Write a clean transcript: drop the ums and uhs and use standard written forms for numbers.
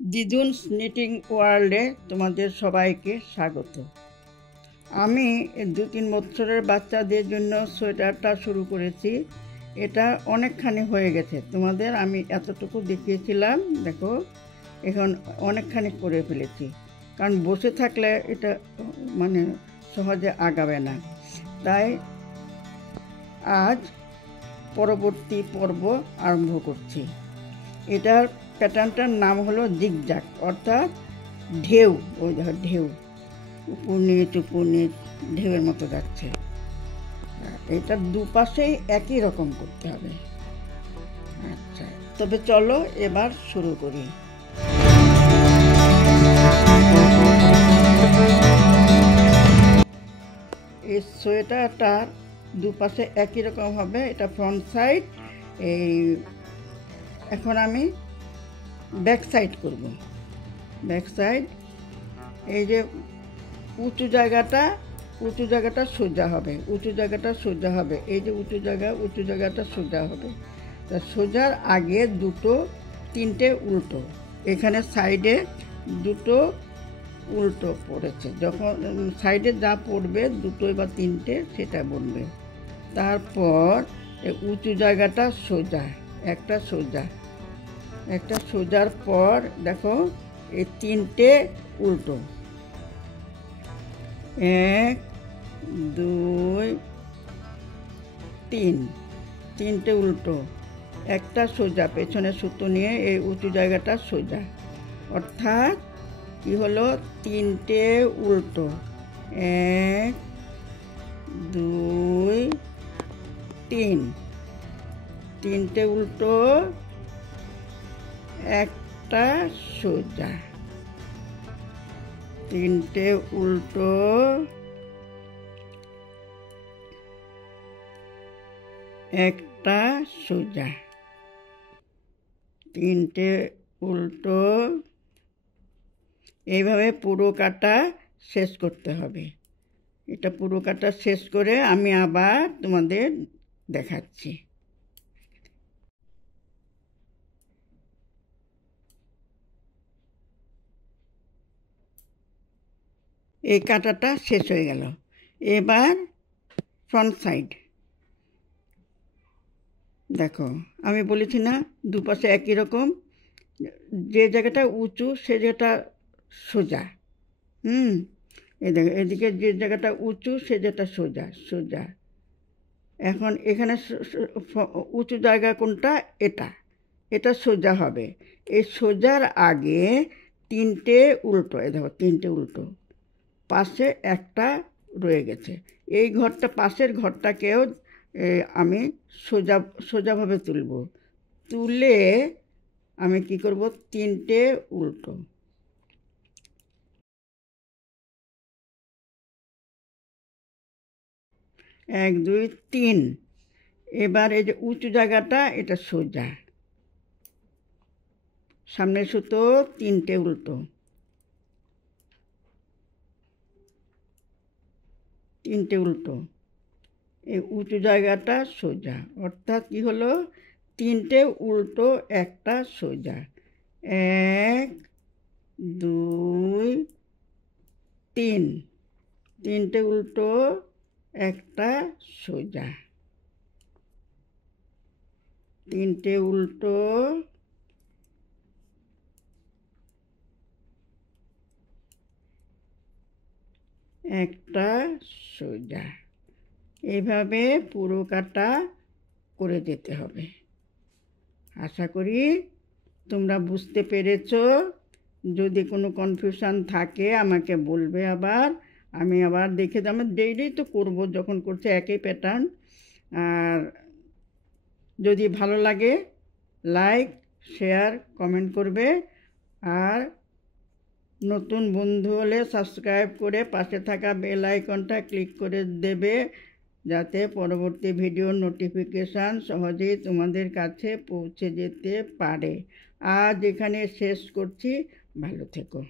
দিদুনস knitting ওয়ার্ল্ডে তোমাদের সবাইকে স্বাগত। আমি 2-3 বছরের বাচ্চাদের জন্য সোয়েটারটা শুরু করেছি। এটা অনেকখানি হয়ে গেছে, তোমাদের আমি এতটুকু দেখিয়েছিলাম। দেখো এখন অনেকখানি করে ফেলেছি, কারণ বসে থাকলে এটা মানে সহজে আগাবে না। তাই আজ পরবর্তী পর্ব আরম্ভ করছি। এটার প্যাটার্নটার নাম হলো জিগজ্যাগ, অর্থাৎ ঢেউ। ওই দেখো ঢেউ, উপর নিচ ঢেউয়ের মতো যাচ্ছে। এটা দুপাশেই একই রকম করতে হবে। আচ্ছা, তবে চলো এবার শুরু করি। এই সোয়েটারটার দুপাশে একই রকম হবে, এটা ফ্রন্ট সাইড। এখন আমি ব্যাক সাইড করব। ব্যাক সাইড, এই যে উঁচু জায়গাটা সোজা হবে, উঁচু জায়গাটা সোজা হবে। এই যে উঁচু জায়গাটা সোজা হবে। তা সোজার আগে 2-3টে উল্টো, এখানে সাইডে 2টো উল্টো পড়েছে। যখন সাইডে যা পড়বে 2টো বা 3টে সেটা বলবে। তারপর উঁচু জায়গাটা সোজা, একটা সোজার পর দেখো এই 3টে উল্টো, 1 2 3, 3টে উল্টো, একটা সোজা, পেছনে সুতো নিয়ে এই উঁচু জায়গাটা সোজা। অর্থাৎ কি হলো, 3টে উল্টো, 1 2 3, 3টে উল্টো, একটা সোজা, 3টে উল্টো, একটা সোজা, 3টে উল্টো। এইভাবে পুরো কাটা শেষ করতে হবে। এটা পুরো কাটা শেষ করে আমি আবার তোমাদের দেখাচ্ছি। এই কাটাটা শেষ হয়ে গেল। এবার ফ্রন্ট সাইড দেখো, আমি বলেছি না দুপাশে একই রকম, যে জায়গাটা উঁচু সে জায়গাটা সোজা। এই দেখো, এদিকে যে জায়গাটা উঁচু সে জায়গাটা সোজা। এখন এখানে উঁচু জায়গা কোনটা, এটা সোজা হবে। এই সোজার আগে 3টে উল্টো, এই দেখো 3টে উল্টো, পাশে একটা রয়ে গেছে। এই ঘরটা, পাশের ঘরটাকেও আমি সোজাভাবে তুলে আমি কি করব, 3টে উল্টো, 1 2 3। এবার এই যে উঁচু জায়গাটা এটা সোজা, সামনের সুতো 3টে উল্টো, 3টে উল্টো, এই উঁচু জায়গাটা সোজা। অর্থাৎ কি হলো, 3টে উল্টো, একটা সোজা, 1 2 3, 3টে উল্টো, একটা সোজা, 3টে উল্টো, একটা সোজা। এইভাবে পুরো কাটা করে যেতে হবে। আশা করি তোমরা বুঝতে পেরেছো। যদি কোনো কনফিউশন থাকে আমাকে বলবে, আমি আবার দেখে যাবো। ডেইলি তো করবো, যখন করছে একই প্যাটার্ন। আর যদি ভালো লাগে লাইক শেয়ার কমেন্ট করবে, আর নতুন বন্ধু হলে সাবস্ক্রাইব করে পাশে থাকা বেল আইকনটা ক্লিক করে দেবে, যাতে পরবর্তী ভিডিওর নোটিফিকেশান সহজেই তোমাদের কাছে পৌঁছে যেতে পারে। আজ এখানে শেষ করছি, ভালো থেকো।